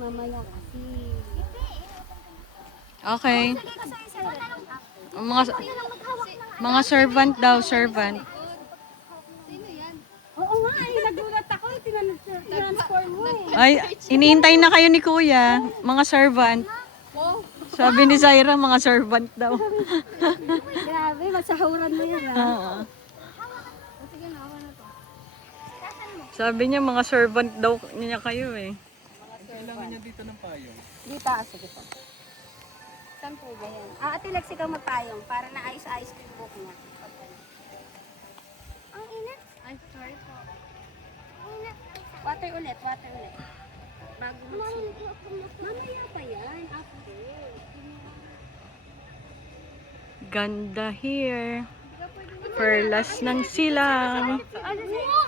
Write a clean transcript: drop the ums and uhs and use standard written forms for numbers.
mamaya kasi. Okay. Mga servant daw, servant. Oo nga, nagulat ako. Transform mo eh. Ay, iniintay na kayo ni Kuya. Mga servant. Sabi ni Zaira, mga servant daw. Grabe, magsahuran mo yan Oo. Sabi niya, mga servant daw niya kayo eh. Kailangan niya dito ng payong. Dito, sige po. Saan po ba yan? Ate Lex, ikaw magpayong para naayos-ayos ko yung book niya. Ang init. Ay, sorry po. Water ulit, water ulit. Bago magsimula. Mamaya pa yan, after. Ganda here. Perlas ng silang. Ano sa'yo?